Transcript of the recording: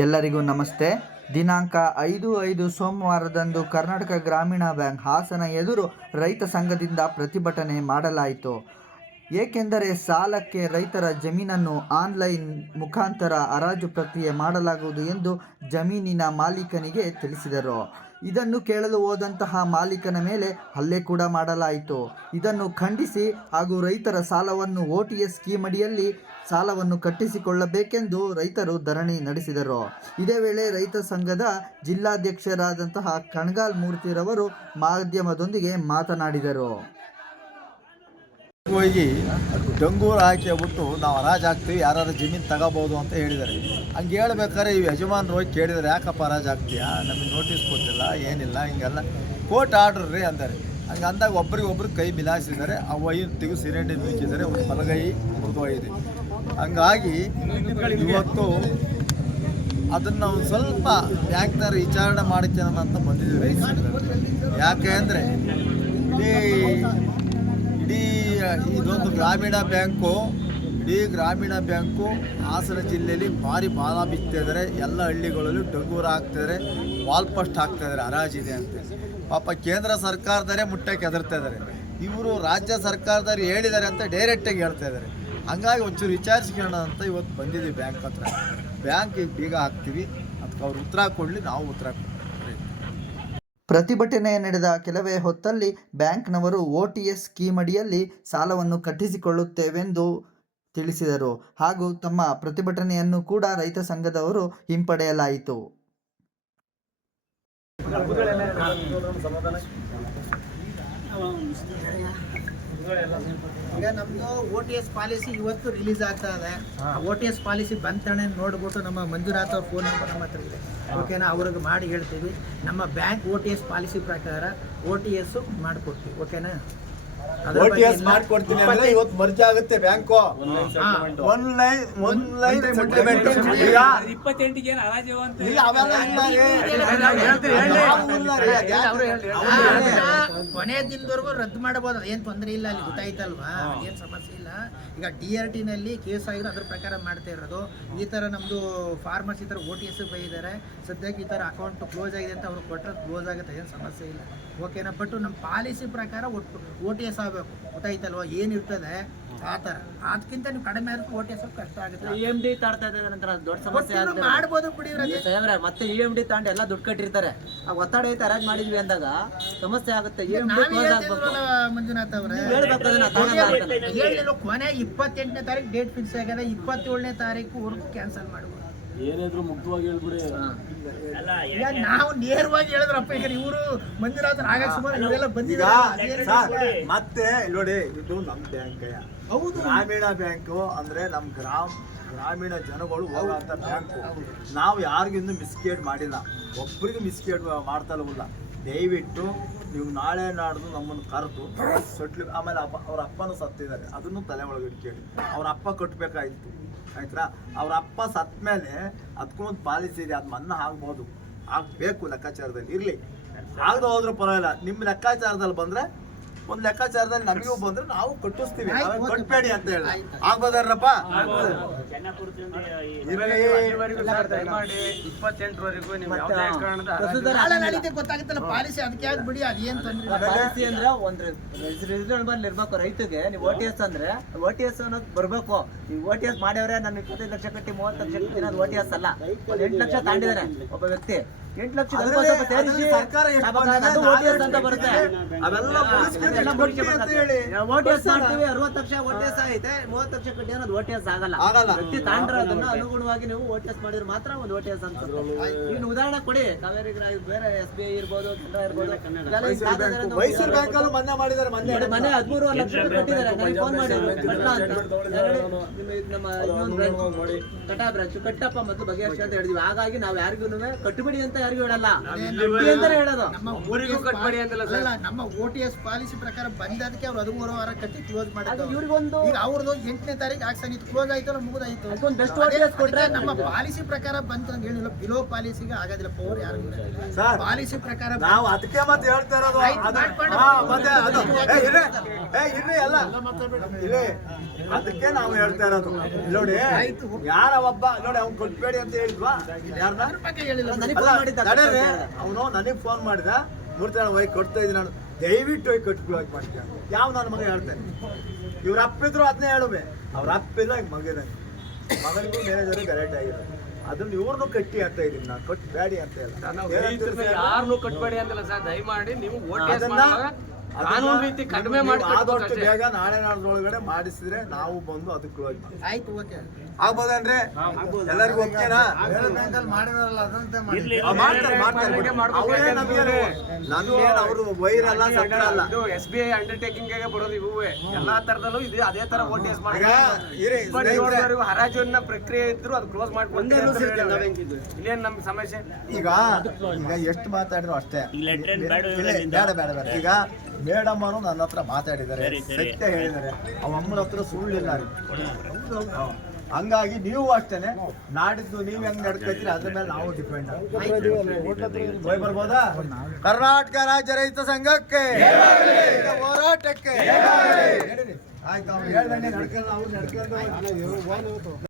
ಎಲ್ಲರಿಗೂ ನಮಸ್ತೆ. ದಿನಾಂಕ 5/5 ಸೋಮವಾರದಂದು ಕರ್ನಾಟಕ ಗ್ರಾಮೀಣ ಬ್ಯಾಂಕ್ ಹಾಸನ ಎದುರು ರೈತ ಸಂಘದಿಂದ ಪ್ರತಿಭಟನೆ ಮಾಡಲಾಯಿತು. ಏಕೆಂದರೆ ಸಾಲಕ್ಕೆ ರೈತರ ಜಮೀನನ್ನು ಆನ್ಲೈನ್ ಮುಖಾಂತರ ಹರಾಜು ಪ್ರಕ್ರಿಯೆ ಮಾಡಲಾಗುವುದು ಎಂದು ಜಮೀನಿನ ಮಾಲೀಕನಿಗೆ ತಿಳಿಸಿದರು. ಇದನ್ನು ಕೇಳಲು ಹೋದಂತಹ ಮಾಲೀಕನ ಮೇಲೆ ಹಲ್ಲೆ ಕೂಡ ಮಾಡಲಾಯಿತು. ಇದನ್ನು ಖಂಡಿಸಿ ಹಾಗೂ ರೈತರ ಸಾಲವನ್ನು OTS ಸ್ಕೀಮ್ ಅಡಿಯಲ್ಲಿ ಸಾಲವನ್ನು ಕಟ್ಟಿಸಿಕೊಳ್ಳಬೇಕೆಂದು ರೈತರು ಧರಣಿ ನಡೆಸಿದರು. ಇದೇ ವೇಳೆ ರೈತ ಸಂಘದ ಜಿಲ್ಲಾಧ್ಯಕ್ಷರಾದಂತಹ ಕಣಗಾಲ್ ಮೂರ್ತಿರವರು ಮಾಧ್ಯಮದೊಂದಿಗೆ ಮಾತನಾಡಿದರು. ಹೋಗಿ ಡಂಗೂರು ಹಾಕಿಬಿಟ್ಟು ನಾವು ಹರಾಜು ಹಾಕ್ತೀವಿ, ಯಾರು ಜಮೀನು ತಗೋಬೋದು ಅಂತ ಹೇಳಿದ್ದಾರೆ. ಹಂಗೆ ಹೇಳ್ಬೇಕಾದ್ರೆ ಈ ಯಜಮಾನರು ಹೋಗಿ ಕೇಳಿದರೆ ಯಾಕಪ್ಪ ಹರಾಜು ಹಾಕ್ತೀಯಾ, ನಮಗೆ ನೋಟಿಸ್ ಕೊಟ್ಟಿಲ್ಲ ಏನಿಲ್ಲ, ಹಿಂಗೆಲ್ಲ ಕೋರ್ಟ್ ಆರ್ಡ್ರ್ ರೀ ಅಂತಾರೆ. ಹಂಗೆ ಅಂದಾಗ ಒಬ್ರಿಗೊಬ್ರು ಕೈ ಮಿಲಾಯಿಸಿದ್ದಾರೆ. ಆ ತೆಗೆದು ಸಿಲಿಂಡರ್ ನುಗ್ಗಿದ್ದಾರೆ, ಒಂದು ಬಲಗೈ ಮುರಿದೋಗಿದೆ. ಹಂಗಾಗಿ ಇವತ್ತು ಅದನ್ನು ಒಂದು ಸ್ವಲ್ಪ ಬ್ಯಾಂಕ್ನವ್ರು ವಿಚಾರಣೆ ಮಾಡ್ಕೊಳ್ಳೋಣ ಅಂತ ಬಂದಿದ್ದೀವಿ ರೈತ ಸಂಘದಲ್ಲಿ. ಯಾಕೆ ಅಂದರೆ ಇಡೀ ಇದೊಂದು ಗ್ರಾಮೀಣ ಬ್ಯಾಂಕು ಹಾಸನ ಜಿಲ್ಲೆಯಲ್ಲಿ ಭಾರಿ ಬಾಲ ಬಿತ್ತಾ ಇದ್ದಾರೆ. ಎಲ್ಲ ಹಳ್ಳಿಗಳಲ್ಲೂ ಡಂಗೂರು ಹಾಕ್ತಿದ್ದಾರೆ, ವಾಲ್ ಪೋಸ್ಟ್ ಹಾಕ್ತಾಯಿದ್ದಾರೆ ಹರಾಜಿದೆ ಅಂತ. ಪಾಪ ಕೇಂದ್ರ ಸರ್ಕಾರದವರೇ ಮುಟ್ಟಕ್ಕೆ ಹೆದರ್ತಾ ಇದ್ದಾರೆ. ಇವರು ರಾಜ್ಯ ಸರ್ಕಾರದವ್ರು ಹೇಳಿದ್ದಾರೆ ಅಂತ ಡೈರೆಕ್ಟಾಗಿ ಹೇಳ್ತಾ ಇದ್ದಾರೆ. ಹಂಗಾಗಿ ಒಂಚೂರು ವಿಚಾರಿಸ್ಕೊಳ್ಳೋಣ ಅಂತ ಇವತ್ತು ಬಂದಿದ್ದೀವಿ ಬ್ಯಾಂಕ್ ಹತ್ರ. ಬ್ಯಾಂಕಿಗೆ ಬೀಗ ಹಾಕ್ತೀವಿ, ಅದಕ್ಕೆ ಅವ್ರು ಉತ್ತರ ಕೊಡಲಿ, ನಾವು ಉತ್ತರ ಕೊಡ್ತೀವಿ. ಪ್ರತಿಭಟನೆ ನಡೆದ ಕೆಲವೇ ಹೊತ್ತಲ್ಲಿ ಬ್ಯಾಂಕ್ನವರು OTS ಸ್ಕೀಮ್ ಅಡಿಯಲ್ಲಿ ಸಾಲವನ್ನು ಕಟ್ಟಿಸಿಕೊಳ್ಳುತ್ತೇವೆಂದು ತಿಳಿಸಿದರು. ಹಾಗೂ ತಮ್ಮ ಪ್ರತಿಭಟನೆಯನ್ನು ಕೂಡ ರೈತ ಸಂಘದವರು ಹಿಂಪಡೆಯಲಾಯಿತು. ಈಗ ನಮ್ಮದು OTS ಪಾಲಿಸಿ ಇವತ್ತು ರಿಲೀಸ್ ಆಗ್ತಾ ಇದೆ. OTS ಪಾಲಿಸಿ ಬಂತಣೆ ನೋಡ್ಬಿಟ್ಟು ನಮ್ಮ ಮಂಜುನಾಥ್ ಅವ್ರ ಫೋನ್ ನಂಬರ್ ನಮ್ಮ ಹತ್ರ ಇದೆ, ಓಕೆನಾ? ಅವ್ರಿಗೆ ಮಾಡಿ ಹೇಳ್ತೀವಿ. ನಮ್ಮ ಬ್ಯಾಂಕ್ OTS ಪಾಲಿಸಿ ಪ್ರಕಾರ OTS ಮಾಡಿಕೊಡ್ತೀವಿ, ಓಕೆನಾ? OTS ಮಾಡ್ಕೊಡ್ತೀನಿ ಅಂದ್ರೆ ಇವತ್ತು ಮರ್ಜ್ ಆಗುತ್ತೆ ಬ್ಯಾಂಕು. ಕೊನೆ ದಿನದವರೆಗೂ ರದ್ದು ಮಾಡಬಹುದು, ಅದೇನು ತೊಂದರೆ ಇಲ್ಲ. ಅಲ್ಲಿ ಗೊತ್ತಾಯ್ತಲ್ವಾ, ಏನು ಸಮಸ್ಯೆ ಇಲ್ಲ. ಈಗ DRT ನಲ್ಲಿ ಕೇಸ್ ಆಗಿರೋ ಅದ್ರ ಪ್ರಕಾರ ಮಾಡ್ತಾ ಇರೋದು. ಈ ತರ ನಮ್ದು ಫಾರ್ಮರ್ಸ್ ಈ ತರ OTS ಬೈದಾರೆ, ಸದ್ಯಕ್ಕೆ ಈ ತರ ಅಕೌಂಟ್ ಕ್ಲೋಸ್ ಆಗಿದೆ ಅಂತ ಅವ್ರು ಕೊಟ್ಟರೆ ಕ್ಲೋಸ್ ಆಗುತ್ತೆ, ಏನು ಸಮಸ್ಯೆ ಇಲ್ಲ, ಓಕೆನಾ? ಬಟ್ ನಮ್ಮ ಪಾಲಿಸಿ ಪ್ರಕಾರ OTS ಆಗಬೇಕು, ಗೊತ್ತಾಯ್ತಲ್ವಾ? ಏನಿರ್ತದೆ ಆ ಥರ. ಅದಕ್ಕಿಂತ ನೀವು ಕಡಿಮೆ ಆದ್ರೆ OTS ಕಷ್ಟ ಆಗುತ್ತೆ. EMD ತಾಡ್ತಾ ಇದ್ದಾರೆ ನಂತರ ದೊಡ್ಡ ಸಮಸ್ಯೆ ಆಗುತ್ತೆ. ಮಾಡ್ಬೋದು ಬಿಡಿ ಮತ್ತೆ EMD ತಾಂಡು ಎಲ್ಲ ದುಡ್ಡು ಕಟ್ಟಿರ್ತಾರೆ. ಆ ಒತ್ತಡ ಐತೆ ಹರಾಜ್ ಮಾಡಿದ್ವಿ ಅಂದಾಗ ಸಮಸ್ಯೆ ಆಗುತ್ತೆ. ಮಂಜುನಾಥ್ ಅವರೇ ಕೊನೆ 28ನೇ ತಾರೀಕು ಡೇಟ್ ಫಿಕ್ಸ್ ಆಗಿದೆ, 27ನೇ ತಾರೀಕು ಕ್ಯಾನ್ಸಲ್ ಮಾಡ್ಬೋದು. ಏನಾದ್ರು ಮುಕ್ತವಾಗಿ ಹೇಳ್ಬಿಡಿ. ಈಗ ನಾವು ನೇರವಾಗಿ ಹೇಳಿದ್ರಪ್ಪ. ಈಗ ಇವರು ಮಂಜುನಾಥ್ ಆಗಕ್ಕೆ ಸುಮಾರು ಇವರೆಲ್ಲ ಬಂದಿದ್ದಾರೆ. ಮತ್ತೆ ನೋಡಿ, ಇದು ನಮ್ಮ ಬ್ಯಾಂಕ್, ಹೌದು, ಗ್ರಾಮೀಣ ಬ್ಯಾಂಕು ಅಂದ್ರೆ ನಮ್ಮ ಗ್ರಾಮೀಣ ಜನಗಳು ಹೋಗುವಂತ ಬ್ಯಾಂಕು. ನಾವು ಯಾರಿಗಿನ್ನೂ ಮಿಸ್ಗೈಡ್ ಮಾಡಿಲ್ಲ, ಒಬ್ಬರಿಗೆ ಮಿಸ್ಗೈಡ್ ಮಾಡ್ತಲ್ಲ. ದಯವಿಟ್ಟು ನೀವು ನಾಳೆ ನಾಡ್ದು ನಮ್ಮನ್ನು ಕರೆದು ಸೊಟ್ಲು, ಆಮೇಲೆ ಅವ್ರ ಅಪ್ಪನೂ ಸತ್ತಿದ್ದಾರೆ, ಅದನ್ನು ತಲೆ ಒಳಗೆ ಇಟ್ಕೇಳಿ. ಅವ್ರ ಅಪ್ಪ ಕಟ್ಟಬೇಕಾಯ್ತು, ಆಯ್ತಾ? ಅವ್ರ ಅಪ್ಪ ಸತ್ತ ಮೇಲೆ ಅದಕ್ಕೊಂದು ಪಾಲಿಸಿ ಇದೆ, ಅದು ಮನ್ನಾ ಆಗ್ಬೋದು, ಆಗಬೇಕು ಲೆಕ್ಕಾಚಾರದಲ್ಲಿ ಇರಲಿ. ಆಗದೆ ಹೋದ್ರೂ ಪರವಾಗಿಲ್ಲ, ನಿಮ್ಮ ಲೆಕ್ಕಾಚಾರದಲ್ಲಿ ಬಂದರೆ, ಒಂದು ಲೆಕ್ಕಾಚಾರದಲ್ಲಿ ನಮಗೂ ಬಂದರೆ ನಾವು ಕಟ್ಟಿಸ್ತೀವಿ, ಕಟ್ಬೇಡಿ ಅಂತ ಹೇಳಿ. ಆಗ್ಬೋದಾರಪ್ಪ? 28ವರೆಗೂ ಗೊತ್ತಾಗುತ್ತಲ್ಲ ಪಾಲಿಸಿ, ಅದಕ್ಕೆ ಯಾಕೆ ಬಿಡಿ, ಅದೇನು ತೊಂದರೆ. ಪಾಲಿಸಿ ಅಂದ್ರೆ ಒಂದು ರಿಸಲ್ಟ್ ಇರ್ಬೇಕು ರೈತಗೆ. ನೀವು OTS ಅಂದ್ರೆ OTS ಅನ್ನೋದು ಬರ್ಬೇಕು. ನೀವು OTS ಮಾಡ್ಯವ್ರೆ, ನಾನು 25 ಲಕ್ಷ ಕಟ್ಟಿ 30 ಲಕ್ಷ ಕಟ್ಟಿ, ಅದು OTS ಅಲ್ಲ. 8 ಲಕ್ಷ ತಾಂಡಿದಾರೆ ಒಬ್ಬ ವ್ಯಕ್ತಿ, 8 ಲಕ್ಷ ಸರ್ಕಾರ OTS ಅಂತ ಬರುತ್ತೆ. OTS ಮಾಡ್ತೀವಿ, 60 ಲಕ್ಷ OTS ಐತೆ, 30 ಲಕ್ಷ ಕಟ್ಟಿ ಅನ್ನೋದು OTS ಆಗಲ್ಲ. ವ್ಯಕ್ತಿ ತಾಂಡಿರೋದನ್ನ ಅನುಗುಣವಾಗಿ ನೀವು OTS ಮಾಡಿದ್ರೆ ಮಾತ್ರ ಒಂದು OTS ಅನ್ಸುತ್ತೆ. ಇನ್ನು ಉದಾಹರಣೆ ಕೊಡಿ, ಕಾವೇರಿ ಬೇರೆ SBI ಇರ್ಬೋದು, ಕೆನರಾ ಇರ್ಬೋದು, ಮೈಸೂರು ಬ್ಯಾಂಕಲ್ಲೂ ಮನ್ನಾ ಮಾಡಿದ್ದಾರೆ. ಮನೆ 13 ಲಕ್ಷ ಕಟ್ಟಿದ್ದಾರೆ. ನನಗೆ ಫೋನ್ ಮಾಡಿ ನಮ್ಮ ಕಟಾ ಬ್ರಾಂಚ್ ಕಟ್ಟಪ್ಪ ಮತ್ತು ಬಗೆಹರಿಸಿ ಅಂತ ಹೇಳಿದ್ವಿ. ಹಾಗಾಗಿ ನಾವು ಯಾರಿಗೂ ಕಟ್ಟುಬಿಡಿ ಅಂತ ಯಾರಿಗೂ ಹೇಳಲ್ಲ, ಅಂತಾನೆ ಹೇಳೋದು. ನಮ್ಮ OTS ಪಾಲಿಸಿ ಪ್ರಕಾರ ಬಂದದಕ್ಕೆ ಅವ್ರು 13 ವಾರ ಕಟ್ಟಿ ಕ್ಲೋಸ್ ಮಾಡಿದ್ರು. ಇವ್ರಿಗೊಂದು ಈಗ ಅವ್ರದ್ದು 8ನೇ ತಾರೀಕು ಹಾಕ್ಸಾನಿ ಕ್ಲೋಸ್ ಆಯ್ತಲ್ಲ, ಮುಗಿದ ಆಯ್ತು. ಅದಕ್ಕೊಂದು best OTS ಕೊಟ್ರೆ ನಮ್ಮ ಪಾಲಿಸಿ ಪ್ರಕಾರ ಬಂತು ಅಂತ ಹೇಳಿಲ್ಲ, ಬಿಲೋ ಪಾಲಿಸಿಗೆ ಆಗೋದಿಲ್ಲ, ಪವರ್ ಯಾರಿಗೂ ಸರ್ ಪಾಲಿಸಿ ಪ್ರಕಾರ ನಾವು ಅದಕ್ಕೆ ಮತ್ತೆ ಹೇಳ್ತಾ ಇರೋದು ಆಯ್ತು, ಮಾಡ್ಕೊಂಡು ಮತ್ತೆ ಅದು ಇರ್ರಿ ಅಲ್ಲ ಇಲ್ಲಿ ಅದಕ್ಕೆ ನಾವು ಹೇಳ್ತಾ ಇರೋದು. ನೋಡಿ ಯಾರ ಒಬ್ಬ ನೋಡಿ ಅವ್ನು ಕೊಟ್ಬೇಡಿ ಅಂತ ಹೇಳಿದ್ವಾ ಯಾರನ್ನ ಬಗ್ಗೆ ಹೇಳಿಲ್ಲ. ನನಗೆ ಫೋನ್ ಮಾಡಿದ್ದ ಅವನು ನನಗೆ ಫೋನ್ ಮಾಡಿದ, ಮೂರ್ತಿ ಹೋಗಿ ಕೊಡ್ತಾ ಇದ್ದೀನಿ ನಾನು, ದಯವಿಟ್ಟು ಹೋಗಿ ಕಟ್ಕೊಳ್ಳೋಕೆ ಮಾಡ್ತೀನಿ. ಯಾವ ನನ್ನ ಮಗ ಹೇಳ್ತೇನೆ, ಇವ್ರ ಅಪ್ಪಿದ್ರು ಅದನ್ನೇ ಹೇಳುವೆ, ಅವ್ರ ಅಪ್ಪಿಲ್ಲ ಈಗ ಮಗಿದಾನೆ, ಮಗನಿಗೂ ಮ್ಯಾನೇಜರ್ ಗಲಾಟೆ ಆಗಿರೋದು, ಅದನ್ನ ಇವ್ರನ್ನೂ ಕಟ್ಟಿ ಅಂತ ಇದೀನಿ ನಾನು, ಕಟ್ಟಿ ಬ್ಯಾಡಿ ಅಂತ ಇಲ್ಲ. ಯಾರನ್ನು ಕಟ್ಬೇಡಿ ಅಂತಿಲ್ಲ ಸರ್, ದಯಮಾಡಿ ನೀವು ಅದನ್ನ ಕಾನೂನು ರೀತಿ ಕಡಿಮೆ ಮಾಡಿ ಆದಷ್ಟು ಬೇಗ ನಾಳೆ ನಾಳದೊಳಗಡೆ ಮಾಡಿಸಿದ್ರೆ ನಾವು ಬಂದು ಅದಕ್ಕೆ ಕ್ಲೋಸ್ ಮಾಡ್ತೀವಿ. ಆಯ್ತು, ಓಕೆ. ಆಗ್ಬೋದೇನ್ರಿ? ಎಲ್ಲರಿಗೂ ಓಕೆನಾ? ನಮ್ಗೇನು ಅವ್ರು ವೈರ್ ಅಲ್ಲ, ಸತ್ರ ಅಲ್ಲ. SBI ಅಂಡರ್ಟೇಕಿಂಗ್ ಬರೋದು ಇವುವೇ ಎಲ್ಲಾ ತರದಲ್ಲೂ ಇದೆ, ಅದೇ ತರ OTS ಮಾಡಿ ಈಗ ಇರಿ ಸ್ನೇಹಿತರೆ, ಹರಾಜನ್ನ ಪ್ರಕ್ರಿಯೆ ಇದ್ರು ಅದು ಕ್ಲೋಸ್ ಮಾಡ್ಕೊಂಡು ಇಲ್ಲೇನ್ ನಮ್ಗೆ ಸಮಸ್ಯೆ. ಈಗ ಎಷ್ಟು ಮಾತಾಡಿದ್ರು ಅಷ್ಟೇ, ಬೇಡ ಬೇಡ ಬೇಡ. ಈಗ ಮೇಡಮ್ ಅವರು ನನ್ನ ಹತ್ರ ಮಾತಾಡಿದ್ದಾರೆ, ಸತ್ಯ ಹೇಳಿದ್ದಾರೆ, ಅವ ಅಮ್ಮನ ಹತ್ರ ಸುಳ್ಳಿಲ್ಲ ರೀ. ಹಂಗಾಗಿ ನೀವು ಅಷ್ಟೇನೆ, ನಾಡಿದ್ದು ನೀವು ಹೆಂಗ್ ನಡ್ಕೊತೀರಿ ಅದ್ರ ಮೇಲೆ ನಾವು ಡಿಪೆಂಡ್. ಹೋಗಿ ಬರ್ಬೋದಾ? ಕರ್ನಾಟಕ ರಾಜ್ಯ ರೈತ ಸಂಘಕ್ಕೆ ಹೋರಾಟಕ್ಕೆ ಆಯ್ತು. ಅವ್ರು ಹೇಳ್ದಂಗೆ ನಡ್ಕೊಂಡು ಅವ್ರು ನಡ್ಕೊಂಡು